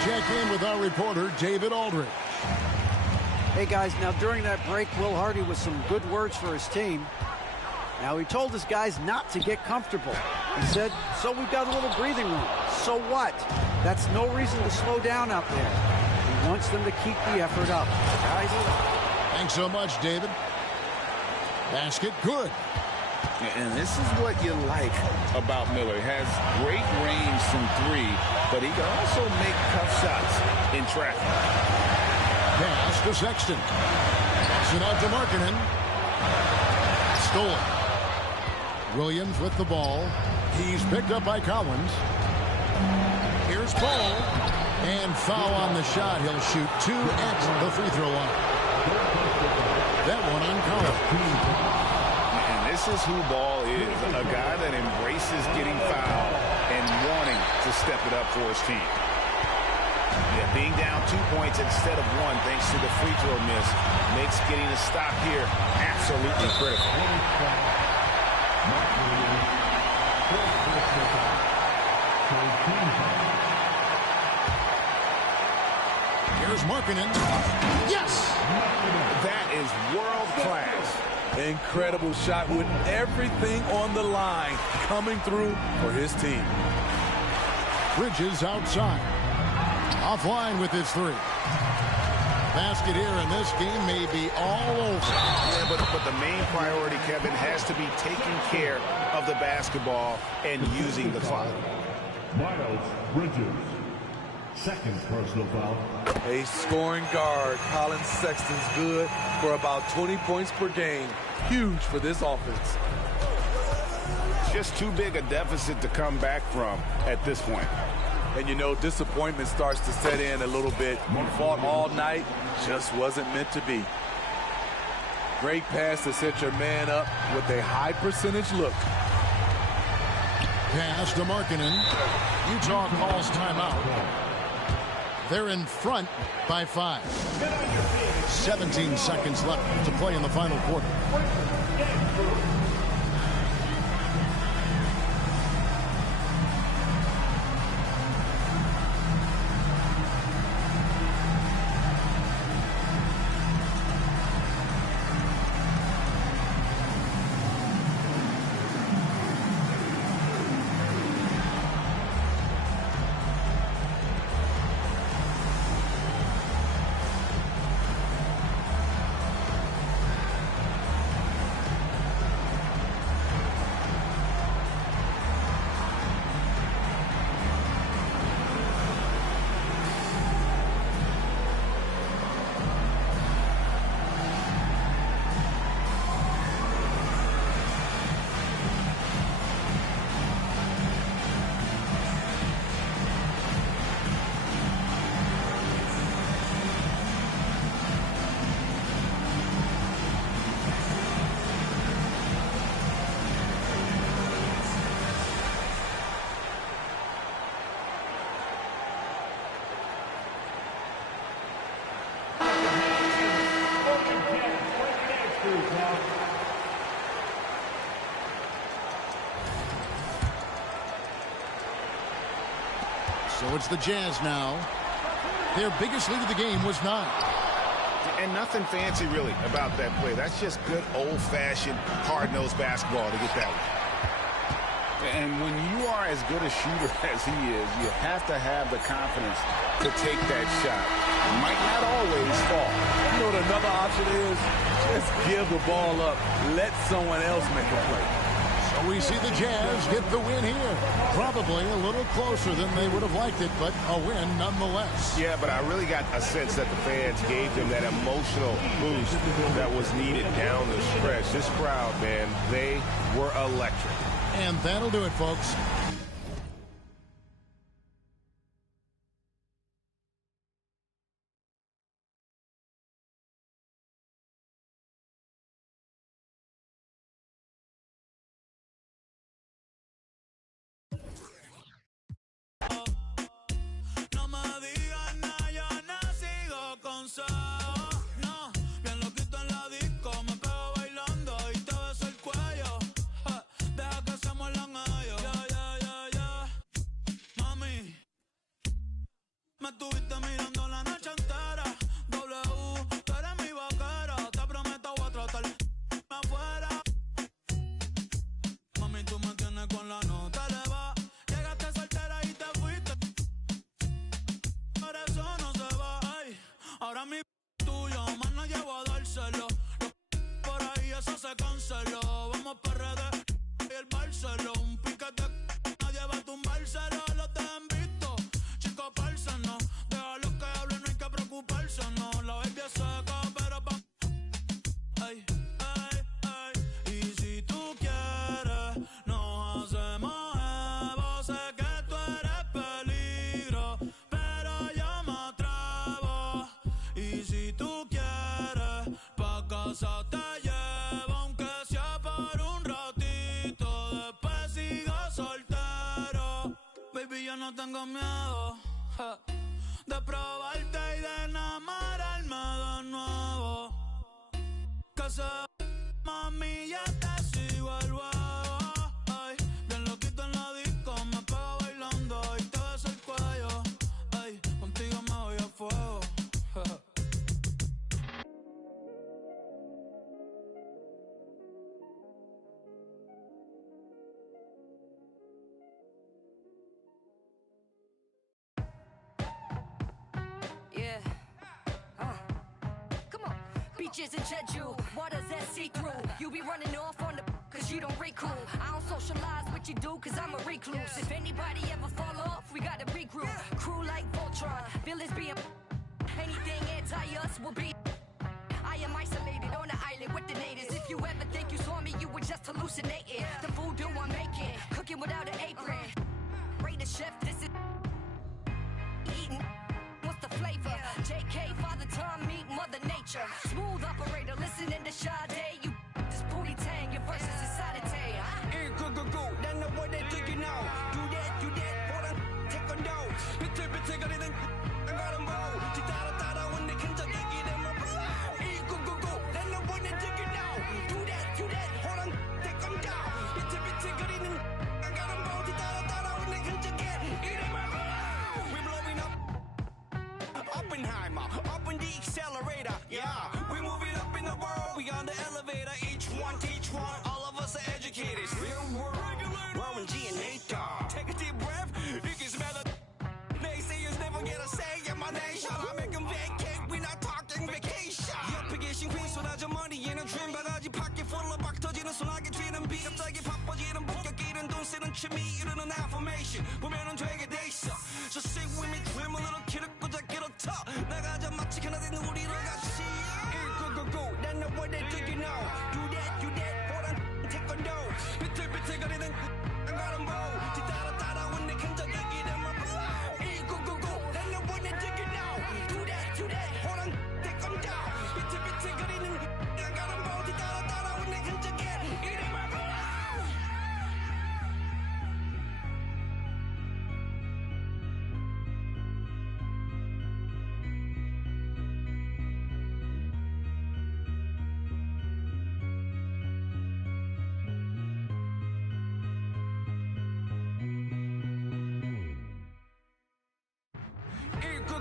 Check in with our reporter, David Aldridge. Hey, guys, now during that break, Will Hardy with some good words for his team. Now, he told his guys not to get comfortable. He said, so we've got a little breathing room. So what? That's no reason to slow down out there. He wants them to keep the effort up. Guys? Thanks so much, David. Basket good. And this is what you like about Miller. He has great range from 3, but he can also make tough shots in traffic. Pass to Sexton. Pass it out to Markkanen. Stolen. Williams with the ball. He's picked up by Collins. Here's Ball. And foul on the shot. He'll shoot 2 at the free throw line. That one on Collins. This is who Ball is, a guy that embraces getting fouled and wanting to step it up for his team. Yeah, being down 2 points instead of 1 thanks to the free throw miss makes getting a stop here absolutely critical. Here's Markkanen. Yes! That is world class. Incredible shot with everything on the line coming through for his team. Bridges outside. Offline with his 3. Basket here, and this game may be all over. Yeah, but the main priority, Kevin, has to be taking care of the basketball and using the clock. Miles Bridges. Second personal foul. A scoring guard, Colin Sexton's good for about 20 points per game. Huge for this offense. Just too big a deficit to come back from at this point. And you know, disappointment starts to set in a little bit. You fought all night, just wasn't meant to be. Great pass to set your man up with a high percentage look. Pass to Markkanen. Utah calls timeout. They're in front by 5. 17 seconds left to play in the final quarter. So it's the Jazz now. Their biggest lead of the game was 9. And nothing fancy, really, about that play. That's just good, old-fashioned, hard-nosed basketball to get that one. And when you are as good a shooter as he is, you have to have the confidence to take that shot. It might not always fall. You know what another option is? Just give the ball up. Let someone else make a play. So we see the Jazz get the win here. Probably a little closer than they would have liked it, but a win nonetheless. Yeah, but I really got a sense that the fans gave them that emotional boost that was needed down the stretch. This crowd, man, they were electric. And that'll do it, folks. Tengo miedo de probarte y de enamorarme de nuevo. Que se mami ya te sigo el huevo. Ay, bien loquito en la disco, me pego bailando y te beso el cuello. Ay, contigo me voy a fuego. Beaches in Jeju, waters that see through. You be running off on the cause you don't recruit. I don't socialize with you do cause I'm a recluse. If anybody ever fall off, we gotta regroup. Crew like Voltron, villains being anything anti-us will be. I am isolated on the island with the natives. If you ever think you saw me, you were just hallucinating. The voodoo I'm making, cooking without an apron. Rate the chef, this is eating. What's the flavor? JK, Father Time, meet Mother Nature. Smooth operator, listening to Sade. You this booty tang, your verses inside a tay. Hey, go, then know what they think you know. Do that, hold on, take on dough. 비틀비틀 거리는 가는 보. 뒤따라 when they can take it in my bro. Hey, go, then know what they think you know. Do that, hold on, take on dough. 비틀비틀 거리는 가는 보. 뒤따라 when they can take it in my bro. We blowing up. Oppenheimer, up in the accelerator, yeah. We moving up in the world, we on the elevator. Each one, all of us are educated. Real world, Warren G and Nate Dogg. Take a deep breath, you can smell the naysayers never get a say in my nation. I make them vacate, we not talking vacation. 옆에 계신 휘 쏟아져 머리에는 dream 바가지 pocket full of 박 터지는 소나기 튀는 비 갑자기 바빠지는 본격끼는 돈 쓰는 취미 이루는 affirmation 보면은 되게 돼 있어. So sing with me, dream a little kid 꽂아 get a top. 나가자 마치 하나 된 우리로 같이. Go, then know what they think you know. Do that, hold on, take on dough. 비틀비틀거리는 가는 보. 뒤따라 when they can take it in my bro. Go, then know what they think you know. Do that, hold on, take on dough. 비틀비틀거리는 가는 보. 뒤따라 when they can take it in my bro.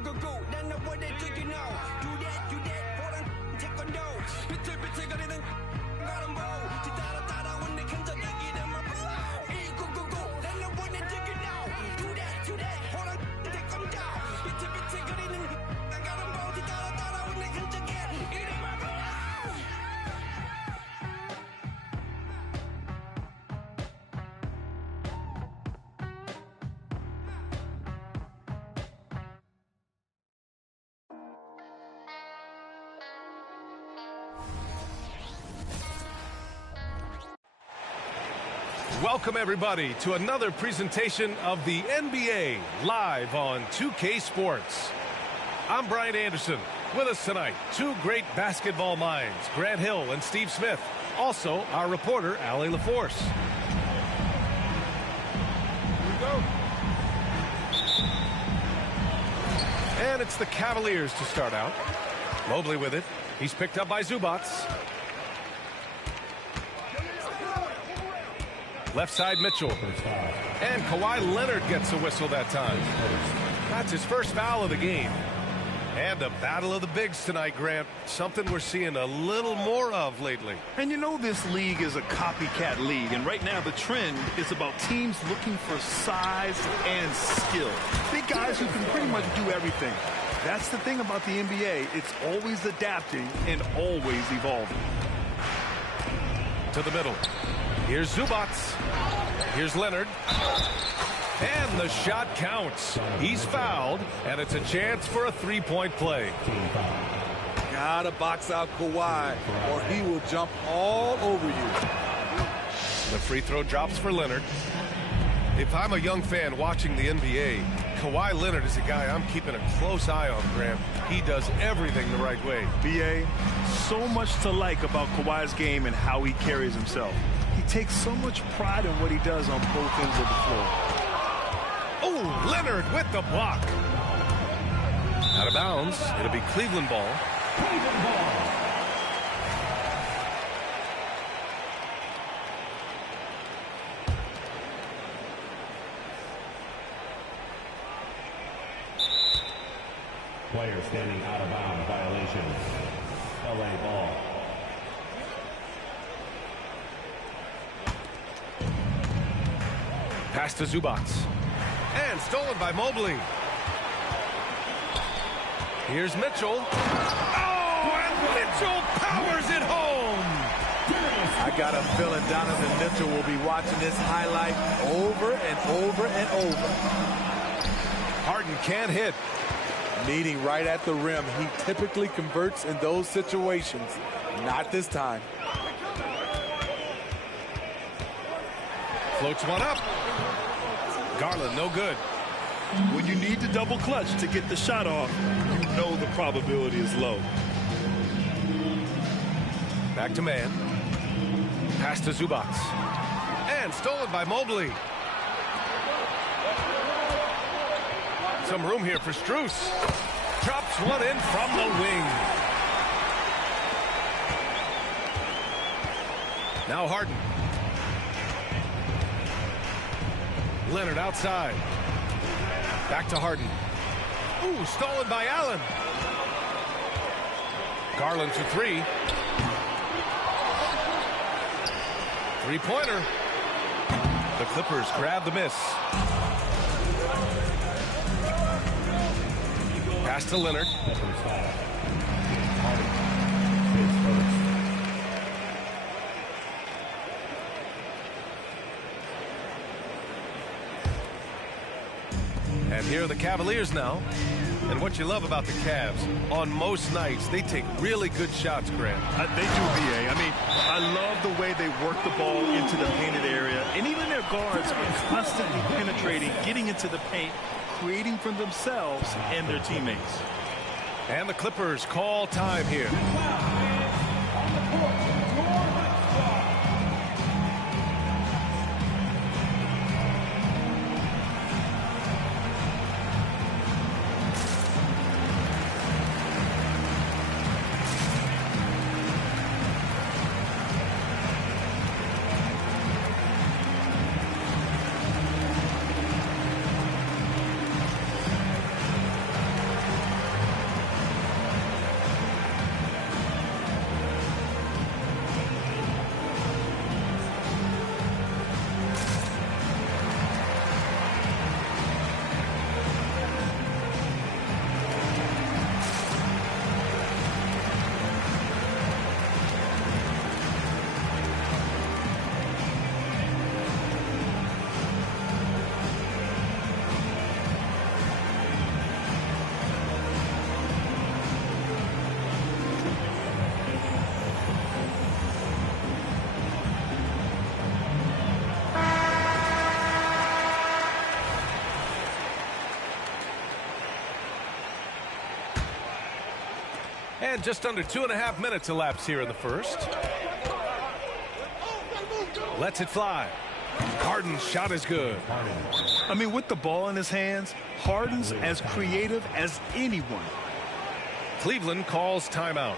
go. Then the what they do, you know. Do that, for them taekwondo. 비틀비틀거리는 가는 보. 따라 when they come to get them up. go. Then the what they do, you know. Do that, for them taekwondo. 비틀비틀거리는 가는 보. 따라 when they come to get them up. Welcome, everybody, to another presentation of the NBA live on 2K Sports. I'm Brian Anderson. With us tonight, two great basketball minds, Grant Hill and Steve Smith. Also, our reporter, Allie LaForce. Here we go. And it's the Cavaliers to start out. Mobley with it. He's picked up by Zubac. Left side, Mitchell. And Kawhi Leonard gets a whistle that time. That's his first foul of the game. And a battle of the bigs tonight, Grant. Something we're seeing a little more of lately. And you know this league is a copycat league. And right now the trend is about teams looking for size and skill. Big guys who can pretty much do everything. That's the thing about the NBA. It's always adapting and always evolving. To the middle. Here's Zubac. Here's Leonard. And the shot counts. He's fouled, and it's a chance for a three-point play. Gotta box out Kawhi, or he will jump all over you. The free throw drops for Leonard. If I'm a young fan watching the NBA, Kawhi Leonard is a guy I'm keeping a close eye on, Graham. He does everything the right way. B.A., so much to like about Kawhi's game and how he carries himself. He takes so much pride in what he does on both ends of the floor. Oh, Leonard with the block. Out of bounds. It'll be Cleveland ball. Cleveland ball. Player standing out of bounds, violation. LA ball. Pass to Zubac. And stolen by Mobley. Here's Mitchell. Oh, and Mitchell powers it home. I got a feeling Donovan Mitchell will be watching this highlight over and over and over. Harden can't hit. Meeting right at the rim. He typically converts in those situations. Not this time. Floats one up. Garland, no good. When you need to double clutch to get the shot off, you know the probability is low. Back to man. Pass to Zubac. And stolen by Mobley. Some room here for Strus. Drops one in from the wing. Now Harden. Leonard outside. Back to Harden. Ooh, stolen by Allen. Garland to three. Three-pointer. The Clippers grab the miss. Pass to Leonard. And here are the Cavaliers now. And what you love about the Cavs, on most nights, they take really good shots, Grant. They do, B.A. I mean, I love the way they work the ball into the painted area. And even their guards are constantly penetrating, getting into the paint, creating for themselves and their teammates. And the Clippers call time here. And just under 2.5 minutes elapsed here in the first. Lets it fly. Harden's shot is good. I mean, with the ball in his hands, Harden's as creative as anyone. Cleveland calls timeout.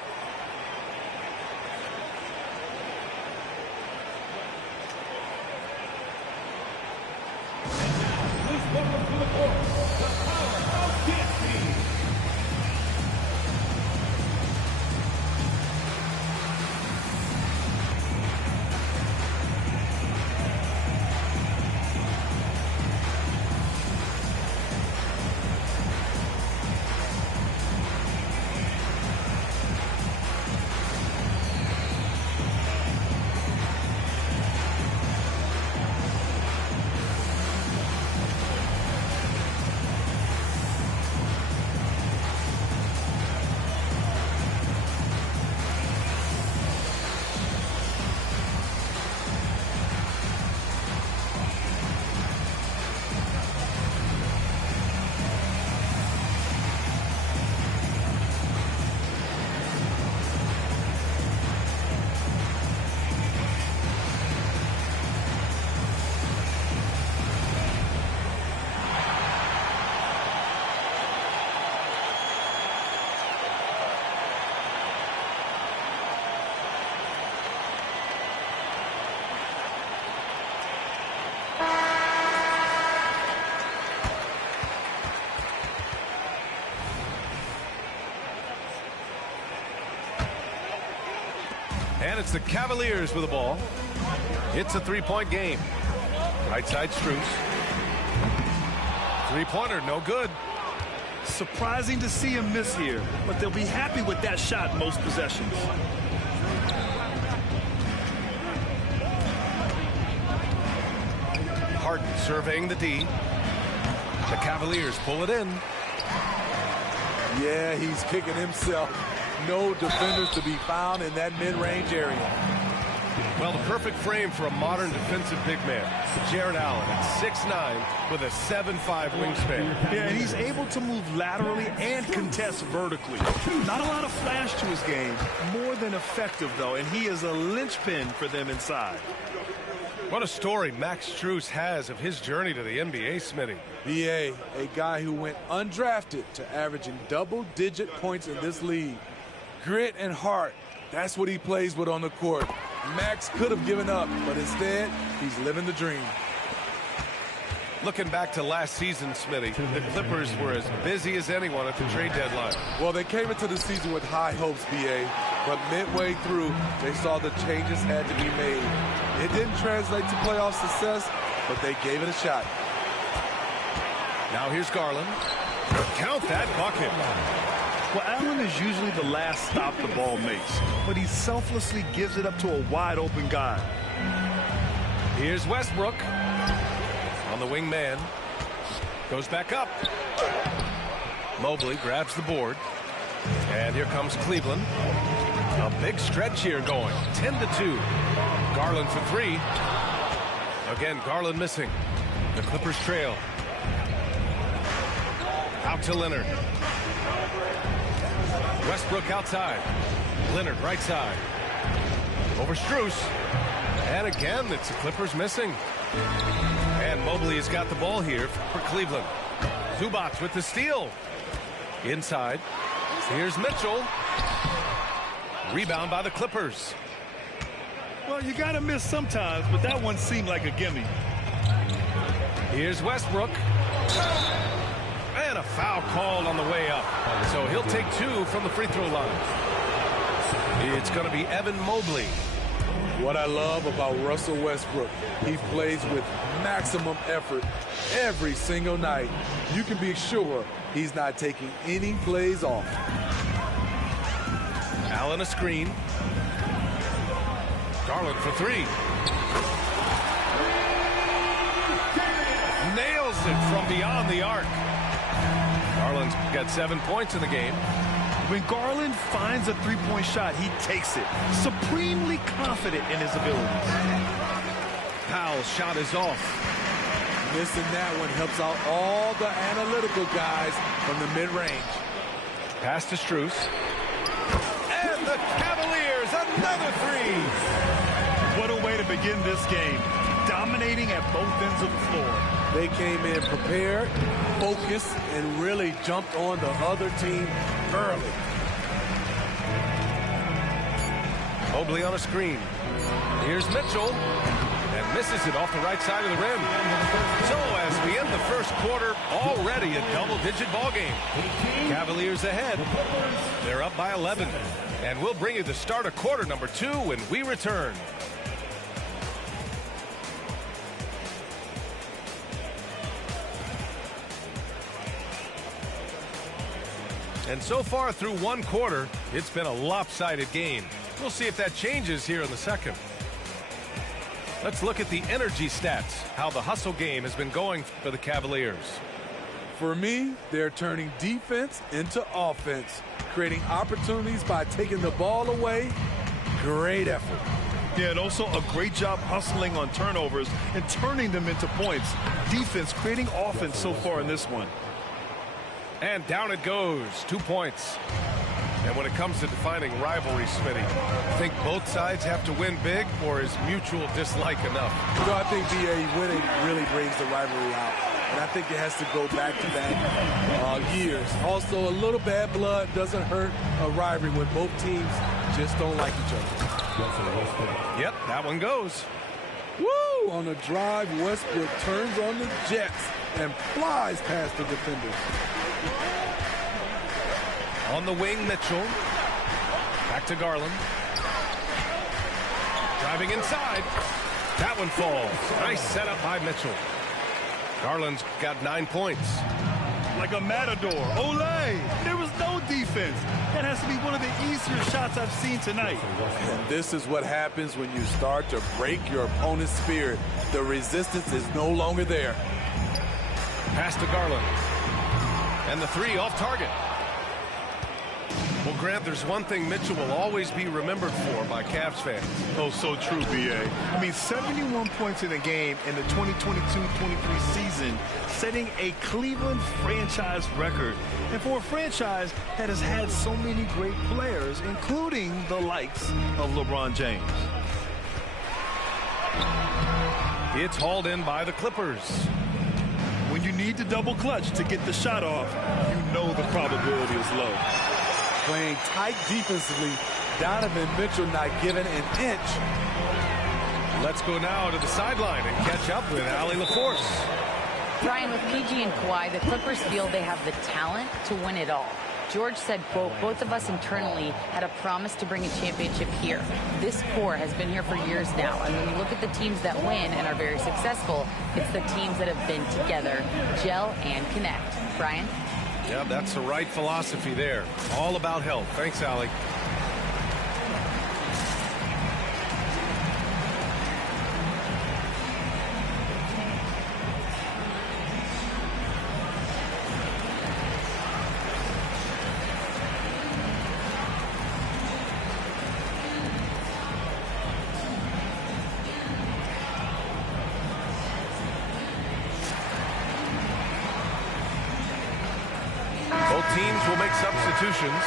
And it's the Cavaliers with the ball. It's a three-point game. Right side, Strus. Three-pointer, no good. Surprising to see him miss here, but they'll be happy with that shot most possessions. Harden surveying the D. The Cavaliers pull it in. Yeah, he's kicking himself. No defenders to be found in that mid-range area. Well, the perfect frame for a modern defensive big man. Jarrett Allen at 6'9" with a 7'5" wingspan. Yeah, he's able to move laterally and contest vertically. Not a lot of flash to his game. More than effective, though, and he is a linchpin for them inside. What a story Max Strus has of his journey to the NBA, Smitty. B.A., a guy who went undrafted to averaging double-digit points in this league. Grit and heart, that's what he plays with on the court. Max could have given up, but instead, he's living the dream. Looking back to last season, Smitty, the Clippers were as busy as anyone at the trade deadline. Well, they came into the season with high hopes, B.A., but midway through, they saw the changes had to be made. It didn't translate to playoff success, but they gave it a shot. Now here's Garland. Count that bucket. Well, Allen is usually the last stop the ball makes, but he selflessly gives it up to a wide-open guy. Here's Westbrook on the wing man. Goes back up. Mobley grabs the board. And here comes Cleveland. A big stretch here going. 10-2. Garland for three. Again, Garland missing. The Clippers trail. Out to Leonard. Westbrook outside. Leonard right side. Over Strus. And again, it's the Clippers missing. And Mobley has got the ball here for Cleveland. Zubac with the steal. Inside. Here's Mitchell. Rebound by the Clippers. Well, you got to miss sometimes, but that one seemed like a gimme. Here's Westbrook. And a foul called on the way up. So he'll take two from the free throw line. It's going to be Evan Mobley. What I love about Russell Westbrook, he plays with maximum effort every single night. You can be sure he's not taking any plays off. Allen a screen. Garland for three. Nails it from beyond the arc. Garland's got 7 points in the game. When Garland finds a three-point shot, he takes it. Supremely confident in his abilities. Powell's shot is off. Missing that one helps out all the analytical guys from the mid-range. Pass to Strus. the Cavaliers, another three. What a way to begin this game. Dominating at both ends of the floor. They came in prepared, focused, and really jumped on the other team early. Mobley on a screen. Here's Mitchell. And misses it off the right side of the rim. So as we end the first quarter, already a double-digit ball game. Cavaliers ahead. They're up by 11. And we'll bring you the start of quarter number 2 when we return. And so far through one quarter, it's been a lopsided game. We'll see if that changes here in the second. Let's look at the energy stats, how the hustle game has been going for the Cavaliers. For me, they're turning defense into offense, creating opportunities by taking the ball away. Great effort. Yeah, and also a great job hustling on turnovers and turning them into points. Defense creating offense so far in this one. And down it goes, 2 points. And when it comes to defining rivalry, Smitty, think both sides have to win big, or is mutual dislike enough? So I think BA winning really brings the rivalry out. And I think it has to go back-to-back years. Also, a little bad blood doesn't hurt a rivalry when both teams just don't like each other. Yep, that one goes. Woo! On the drive, Westbrook turns on the Jets and flies past the defenders. On the wing, Mitchell. Back to Garland. Driving inside. That one falls. Nice setup by Mitchell. Garland's got 9 points. Like a matador. Olay! There was no defense. That has to be one of the easier shots I've seen tonight. And this is what happens when you start to break your opponent's spirit. The resistance is no longer there. Pass to Garland. And the three off target. Well, Grant, there's one thing Mitchell will always be remembered for by Cavs fans. Oh, so true, B.A. I mean, 71 points in a game in the 2022-23 season, setting a Cleveland franchise record. And for a franchise that has had so many great players, including the likes of LeBron James. It's hauled in by the Clippers. When you need to double clutch to get the shot off, you know the probability is low. Playing tight defensively, Donovan Mitchell not giving an inch. Let's go now to the sideline and catch up with Allie LaForce. Brian, with PG and Kawhi, the Clippers feel they have the talent to win it all. George said, quote, both of us internally had a promise to bring a championship here. This core has been here for years now. And when you look at the teams that win and are very successful, it's the teams that have been together, gel and connect. Brian? Yeah, that's the right philosophy there. All about health. Thanks, Allie. Both teams will make substitutions.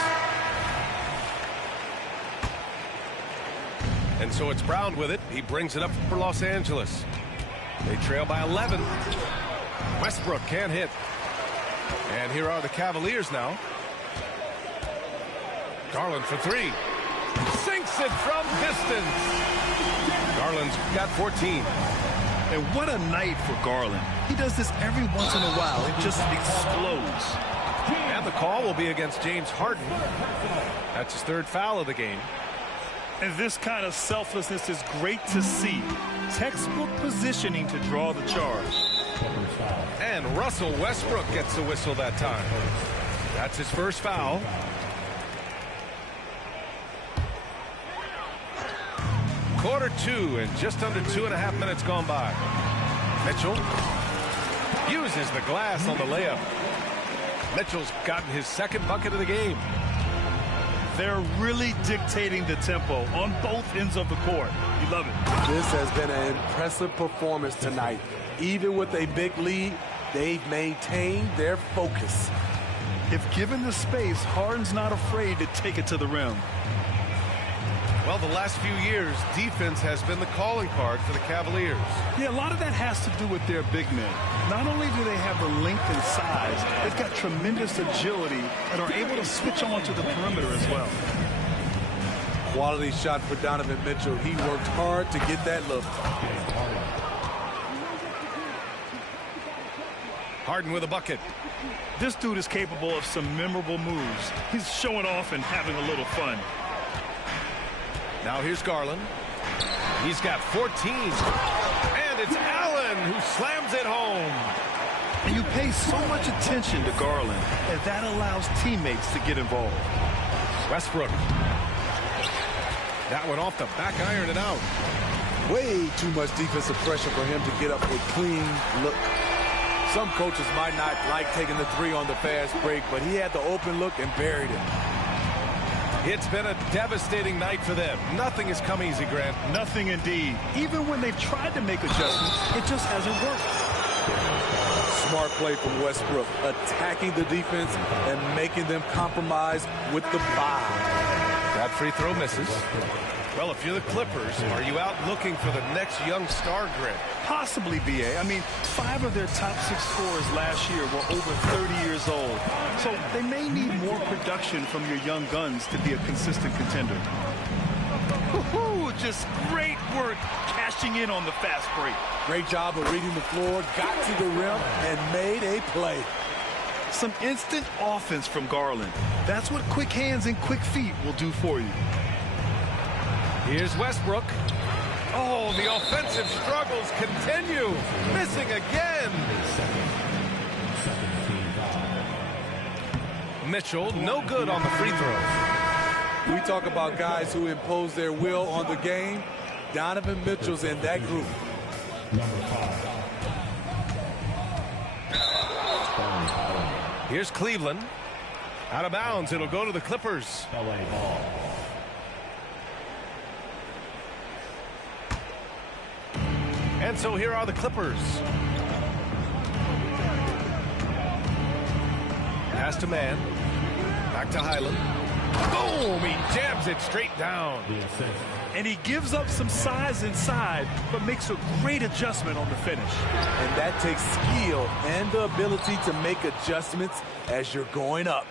And so it's Brown with it. He brings it up for Los Angeles. They trail by 11. Westbrook can't hit. And here are the Cavaliers now. Garland for three. Sinks it from distance. Garland's got 14. And what a night for Garland. He does this every once in a while. It just explodes. And the call will be against James Harden. That's his third foul of the game. And this kind of selflessness is great to see. Textbook positioning to draw the charge. And Russell Westbrook gets the whistle that time. That's his first foul. Quarter two and just under 2.5 minutes gone by. Mitchell uses the glass on the layup. Mitchell's gotten his second bucket of the game. They're really dictating the tempo on both ends of the court. You love it. This has been an impressive performance tonight. Even with a big lead, they've maintained their focus. If given the space, Harden's not afraid to take it to the rim. Well, the last few years, defense has been the calling card for the Cavaliers. Yeah, a lot of that has to do with their big men. Not only do they have the length and size, they've got tremendous agility and are able to switch on to the perimeter as well. Quality shot for Donovan Mitchell. He worked hard to get that look. Harden with a bucket. This dude is capable of some memorable moves. He's showing off and having a little fun. Now here's Garland. He's got 14. And it's Allen who slams it home. And you pay so much attention to Garland, and that allows teammates to get involved. Westbrook. That one off the back iron and out. Way too much defensive pressure for him to get up a clean look. Some coaches might not like taking the three on the fast break, but he had the open look and buried it. It's been a devastating night for them. Nothing has come easy, Grant. Nothing indeed. Even when they've tried to make adjustments, it just hasn't worked. Smart play from Westbrook, attacking the defense and making them compromise with the foul. That free throw misses. Well, if you're the Clippers, are you out looking for the next young star, Grant? Possibly, B.A. I mean, 5 of their top 6 scorers last year were over 30 years old. So they may need more production from your young guns to be a consistent contender. Woo-hoo, just great work cashing in on the fast break. Great job of reading the floor, got to the rim, and made a play. Some instant offense from Garland. That's what quick hands and quick feet will do for you. Here's Westbrook. Oh, the offensive struggles continue. Missing again. Mitchell, no good on the free throw. We talk about guys who impose their will on the game. Donovan Mitchell's in that group. Here's Cleveland. Out of bounds. It'll go to the Clippers. LA ball. And so here are the Clippers. Pass to man. Back to Highland. Boom! He jams it straight down. And he gives up some size inside, but makes a great adjustment on the finish. And that takes skill and the ability to make adjustments as you're going up.